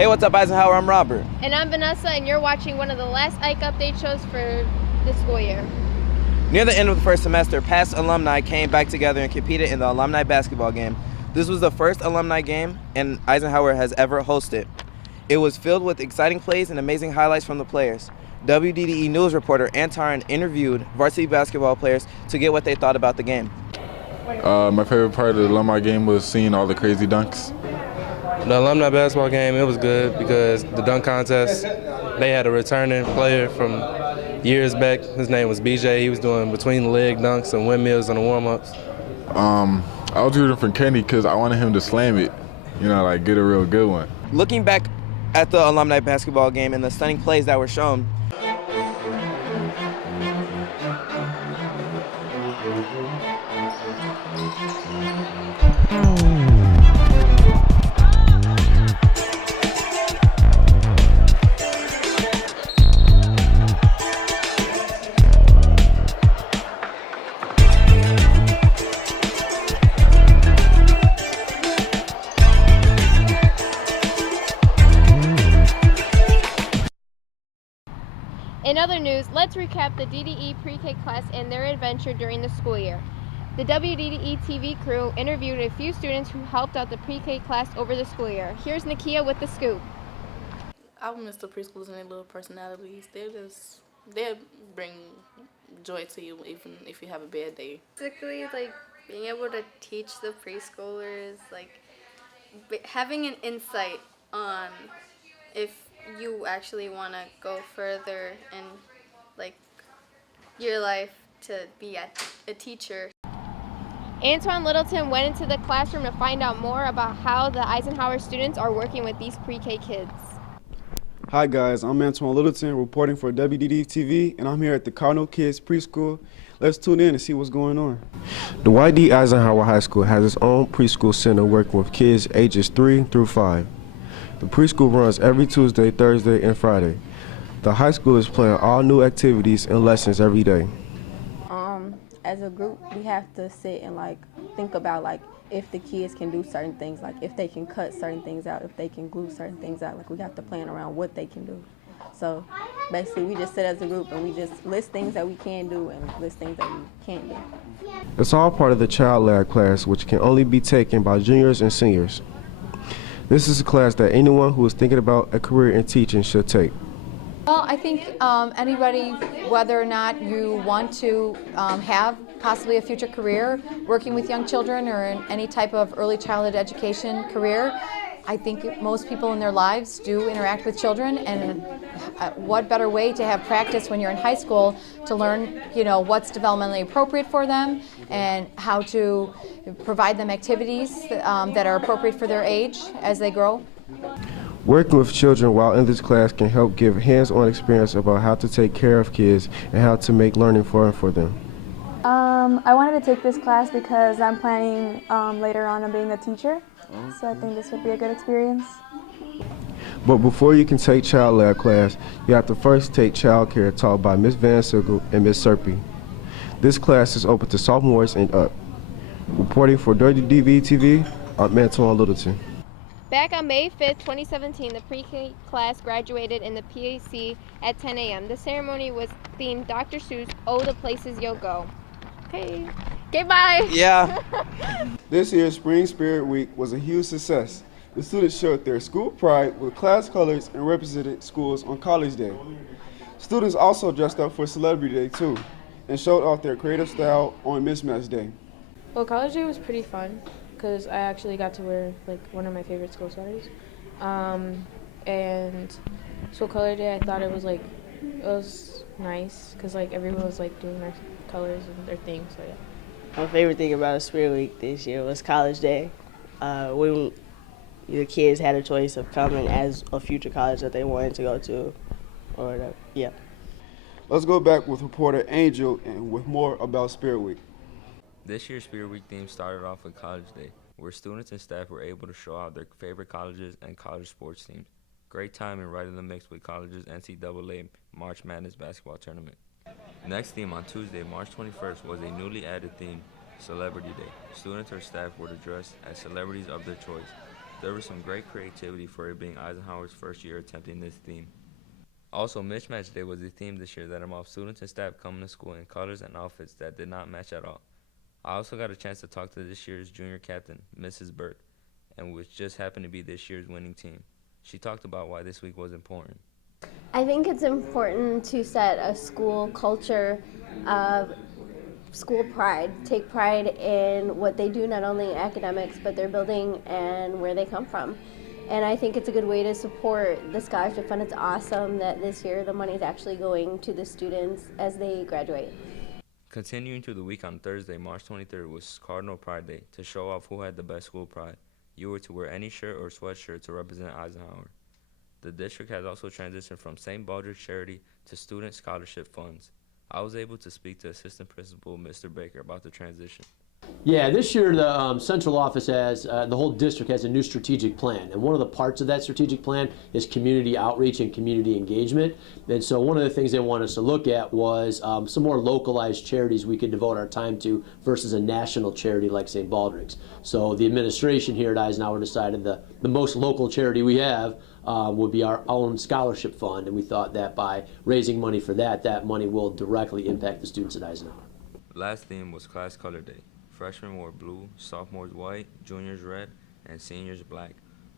Hey, what's up, Eisenhower? I'm Robert. And I'm Vanessa, and you're watching one of the last Ike Update shows for the school year. Near the end of the first semester, past alumni came back together and competed in the alumni basketball game. This was the first alumni game and Eisenhower has ever hosted. It was filled with exciting plays and amazing highlights from the players. WDDE news reporter ANTOINE interviewed varsity basketball players to get what they thought about the game. My favorite part of the alumni game was seeing all the crazy dunks. The alumni basketball game, it was good because the dunk contest, they had a returning player from years back. His name was BJ. He was doing between the leg dunks and windmills on the warm-ups. I was rooting for Kenny because I wanted him to slam it, like get a real good one. Looking back at the alumni basketball game and the stunning plays that were shown, In other news, let's recap the DDE pre-K class and their adventure during the school year. The WDDE TV crew interviewed a few students who helped out the pre-K class over the school year. Here's Nakia with the scoop. I miss the preschoolers and their little personalities. They'll bring joy to you even if you have a bad day. Basically, like being able to teach the preschoolers, like having an insight on if you actually want to go further in like your life to be a teacher. Antoine Littleton went into the classroom to find out more about how the Eisenhower students are working with these pre-K kids. Hi guys, I'm Antoine Littleton reporting for WDD TV, and I'm here at the Cardinal Kids Preschool. Let's tune in and see what's going on. The YD Eisenhower High School has its own preschool center working with kids ages 3 through 5. The preschool runs every Tuesday, Thursday, and Friday. The high school is planning all new activities and lessons every day. As a group, we have to sit and think about if the kids can do certain things, if they can cut certain things out, if they can glue certain things out. We have to plan around what they can do. So basically, we just sit as a group and we just list things that we can do and list things that we can't do. It's all part of the Child Lab class, which can only be taken by juniors and seniors. This is a class that anyone who is thinking about a career in teaching should take. Well, I think anybody, whether or not you want to have possibly a future career working with young children or in any type of early childhood education career, I think most people in their lives do interact with children, and what better way to have practice when you're in high school to learn, what's developmentally appropriate for them and how to provide them activities that are appropriate for their age as they grow. Working with children while in this class can help give hands-on experience about how to take care of kids and how to make learning fun for them. I wanted to take this class because I'm planning later on being a teacher, so I think this would be a good experience. But before you can take Child Lab class, you have to first take Child Care taught by Ms. Van Sickle and Ms. Serpy. This class is open to sophomores and up. Reporting for WDV TV, I'm Antoine Littleton. Back on May 5th, 2017, the pre-K class graduated in the PAC at 10 a.m. The ceremony was themed Dr. Seuss, Oh, the Places You'll Go. Okay, bye. yeah. This year's Spring Spirit Week was a huge success. The students showed their school pride with class colors and represented schools on College Day. Students also dressed up for Celebrity Day too, and showed off their creative style on Mismatch Day. Well, College Day was pretty fun because I actually got to wear one of my favorite school sweaters. And School Color Day, I thought it was nice because everyone was doing their colors and their thing. So yeah. My favorite thing about Spirit Week this year was College Day. When the kids had a choice of coming as a future college that they wanted to go to, or whatever. Yeah. Let's go back with reporter Angel and with more about Spirit Week. This year's Spirit Week theme started off with College Day, where students and staff were able to show out their favorite colleges and college sports teams. Great timing right in the mix with college's NCAA March Madness basketball tournament. Next theme on Tuesday, March 21st, was a newly added theme, Celebrity Day. Students or staff were to dress as celebrities of their choice. There was some great creativity for it being Eisenhower's first year attempting this theme. Also, Mismatch Day was the theme this year that involved students and staff coming to school in colors and outfits that did not match at all. I also got a chance to talk to this year's junior captain, Mrs. Burke, and which just happened to be this year's winning team. She talked about why this week was important. I think it's important to set a school culture of school pride, take pride in what they do, not only in academics, but their building and where they come from. And I think it's a good way to support the scholarship fund. It's awesome that this year the money is actually going to the students as they graduate. Continuing through the week on Thursday, March 23rd was Cardinal Pride Day. To show off who had the best school pride, you were to wear any shirt or sweatshirt to represent Eisenhower. The district has also transitioned from St. Baldrick's charity to student scholarship funds. I was able to speak to Assistant Principal Mr. Baker about the transition. Yeah, this year the central office has, the whole district has a new strategic plan. And one of the parts of that strategic plan is community outreach and community engagement. And so one of the things they want us to look at was some more localized charities we could devote our time to versus a national charity like St. Baldrick's. So the administration here at Eisenhower decided the most local charity we have would be our own scholarship fund. And we thought that by raising money for that, that money will directly impact the students at Eisenhower. Last theme was Class Color Day. Freshmen wore blue, sophomores white, juniors red, and seniors black.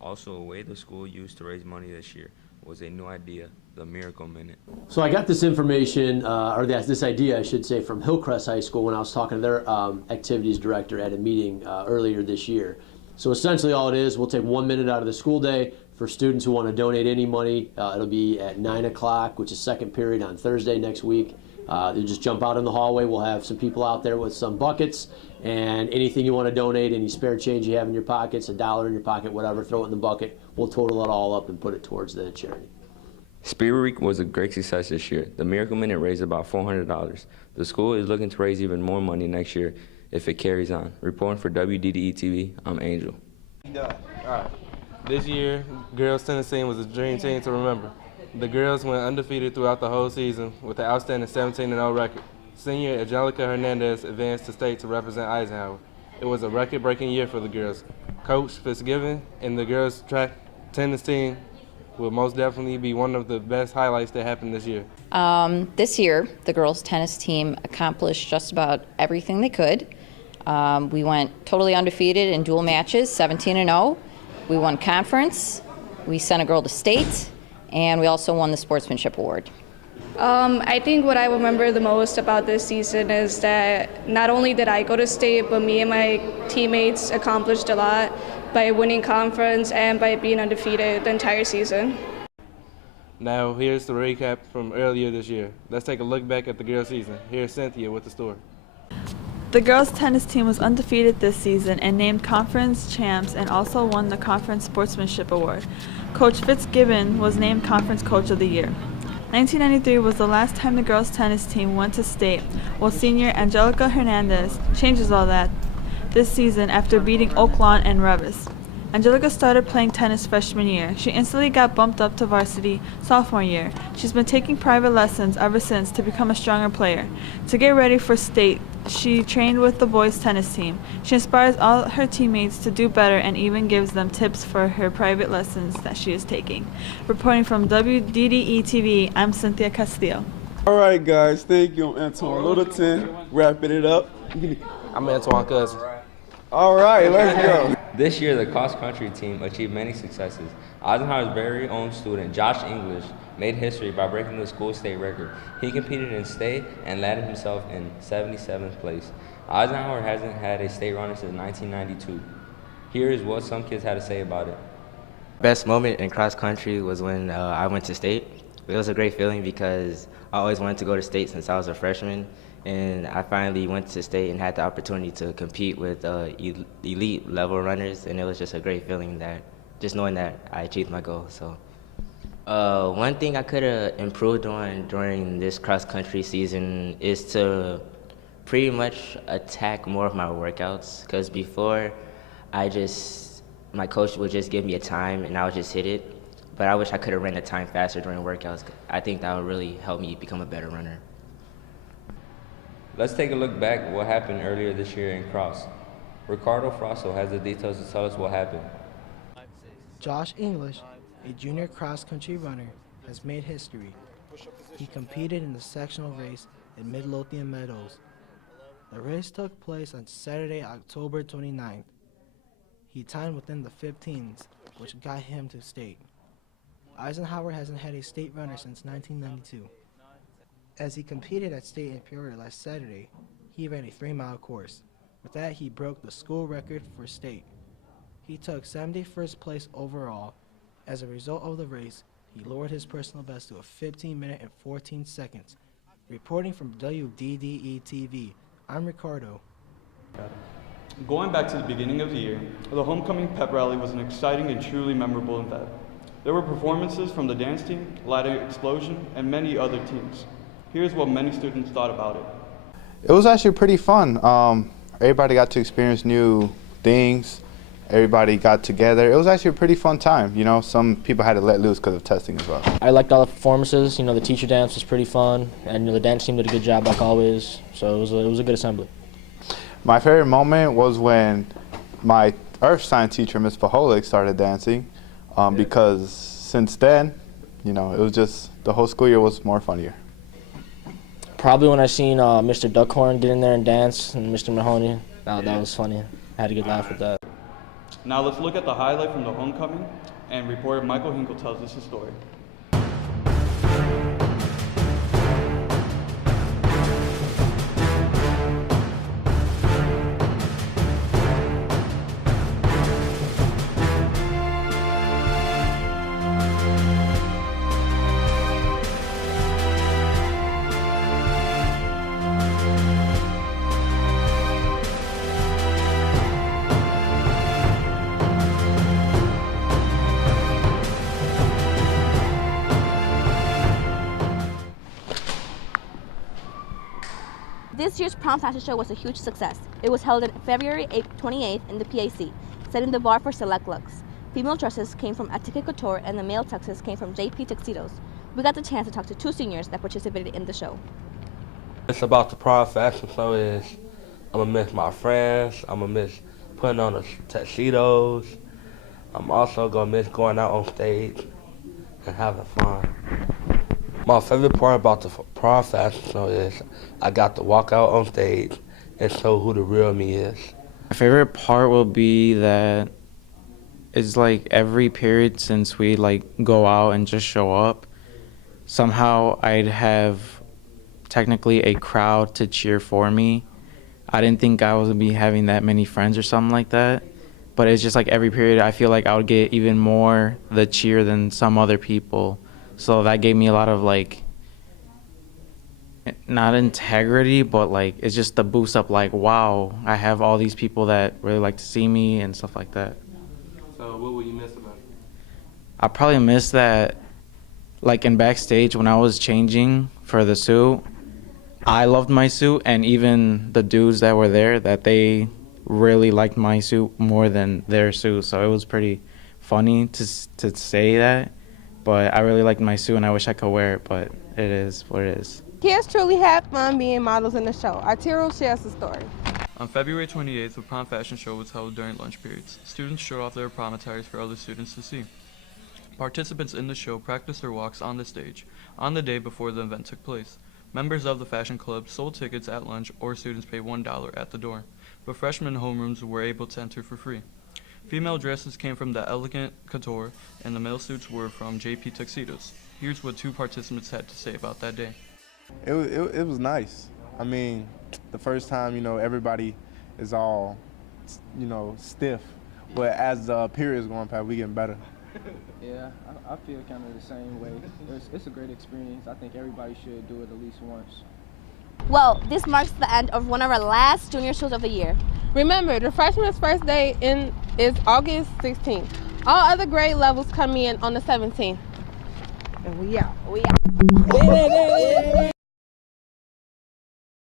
Also, a way the school used to raise money this year was a new idea, the Miracle Minute. So I got this information, or this idea, I should say, from Hillcrest High School when I was talking to their activities director at a meeting earlier this year. So essentially all it is, we'll take 1 minute out of the school day for students who want to donate any money. It'll be at 9 o'clock, which is second period on Thursday next week. They'll just jump out in the hallway. We'll have some people out there with some buckets, and anything you want to donate, any spare change you have in your pockets, $1 in your pocket, whatever, throw it in the bucket. We'll total it all up and put it towards the charity. Spirit Week was a great success this year. The Miracle Minute raised about $400. The school is looking to raise even more money next year if it carries on. Reporting for WDDE TV, I'm Angel. All right. This year, girls tennis team was a dream team to remember. The girls went undefeated throughout the whole season with an outstanding 17-0 record. Senior Angelica Hernandez advanced to state to represent Eisenhower. It was a record-breaking year for the girls. Coach Fitzgibbon and the girls track tennis team will most definitely be one of the best highlights that happened this year. This year, the girls tennis team accomplished just about everything they could. We went totally undefeated in dual matches, 17-0. We won conference. We sent a girl to state. And we also won the Sportsmanship Award. I think what I remember the most about this season is that not only did I go to state, but me and my teammates accomplished a lot by winning conference and by being undefeated the entire season. Now, here's the recap from earlier this year. Let's take a look back at the girls' season. Here's Cynthia with the story. The girls' tennis team was undefeated this season and named conference champs and also won the Conference Sportsmanship Award. Coach Fitzgibbon was named Conference Coach of the Year. 1993 was the last time the girls' tennis team went to state, while senior Angelica Hernandez changes all that this season after beating Oak Lawn and Revis. Angelica started playing tennis freshman year. She instantly got bumped up to varsity sophomore year. She's been taking private lessons ever since to become a stronger player. To get ready for state, she trained with the boys' tennis team. She inspires all her teammates to do better and even gives them tips for her private lessons that she is taking. Reporting from WDDE TV, I'm Cynthia Castillo. All right, guys, thank you. I'm Antoine Littleton, wrapping it up. I'm Antoine Cousin. All right, let's go. This year, the cross-country team achieved many successes. Eisenhower's very own student, Josh English, made history by breaking the school state record. He competed in state and landed himself in 77th place. Eisenhower hasn't had a state runner since 1992. Here is what some kids had to say about it. Best moment in cross-country was when I went to state. It was a great feeling because I always wanted to go to state since I was a freshman. And I finally went to state and had the opportunity to compete with elite level runners, and it was just a great feeling that just knowing that I achieved my goal. So one thing I could have improved on during this cross country season is to pretty much attack more of my workouts, because before my coach would just give me a time and I would just hit it, but I wish I could have ran the time faster during workouts. I think that would really help me become a better runner. Let's take a look back at what happened earlier this year in cross. Ricardo Frosso has the details to tell us what happened. Josh English, a junior cross-country runner, has made history. He competed in the sectional race in Midlothian Meadows. The race took place on Saturday, October 29th. He timed within the 15s, which got him to state. Eisenhower hasn't had a state runner since 1992. As he competed at state in Peoria last Saturday, he ran a 3-mile course. With that, he broke the school record for state. He took 71st place overall. As a result of the race, he lowered his personal best to a 15 minute and 14 seconds. Reporting from WDDE TV, I'm Ricardo. Going back to the beginning of the year, the homecoming pep rally was an exciting and truly memorable event. There were performances from the dance team, Latin Explosion, and many other teams. Here's what many students thought about it. It was actually pretty fun. Everybody got to experience new things. Everybody got together. It was actually a pretty fun time. You know, some people had to let loose because of testing as well. I liked all the performances. You know, the teacher dance was pretty fun, and you know, the dance team did a good job like always. So it was a good assembly. My favorite moment was when my earth science teacher, Ms. Faholik, started dancing, because since then, you know, it was just, the whole school year was more funnier. Probably when I seen Mr. Duckhorn get in there and dance, and Mr. Mahoney. That was funny. I had a good laugh with that. Now let's look at the highlight from the homecoming, and reporter Michael Hinkle tells us his story. This year's prom fashion show was a huge success. It was held on February 28th in the PAC, setting the bar for select looks. Female dresses came from Attica Couture and the male tuxes came from JP Tuxedos. We got the chance to talk to 2 seniors that participated in the show. It's about the prom fashion show is I'm gonna miss my friends, I'm gonna miss putting on the tuxedos. I'm also gonna miss going out on stage and having fun. My favorite part about the prom fashion show is I got to walk out on stage and show who the real me is. My favorite part will be that it's like every period since we like go out and just show up, somehow I'd have technically a crowd to cheer for me. I didn't think I was gonna be having that many friends or something like that, but it's just like every period I feel like I would get even more the cheer than some other people. So that gave me a lot of like, not integrity, but like it's just the boost up like, wow, I have all these people that really like to see me and stuff like that. So what will you miss about it? I probably miss that, like in backstage when I was changing for the suit, I loved my suit, and even the dudes that were there, that they really liked my suit more than their suit. So it was pretty funny to say that. But I really liked my suit and I wish I could wear it, but it is what it is. Kids truly had fun being models in the show. Arturo shares the story. On February 28th, the prom fashion show was held during lunch periods. Students showed off their prom attires for other students to see. Participants in the show practiced their walks on the stage on the day before the event took place. Members of the fashion club sold tickets at lunch, or students paid $1 at the door, but freshmen homerooms were able to enter for free. Female dresses came from the Elegant Couture, and the male suits were from JP Tuxedos. Here's what 2 participants had to say about that day. It was nice. I mean, the first time, you know, everybody is all, you know, stiff. But as the period's going past, we getting better. Yeah, I feel kind of the same way. It's a great experience. I think everybody should do it at least once. Well, this marks the end of one of our last junior shows of the year. Remember, the freshman's first day is August 16th. All other grade levels come in on the 17th. And we out.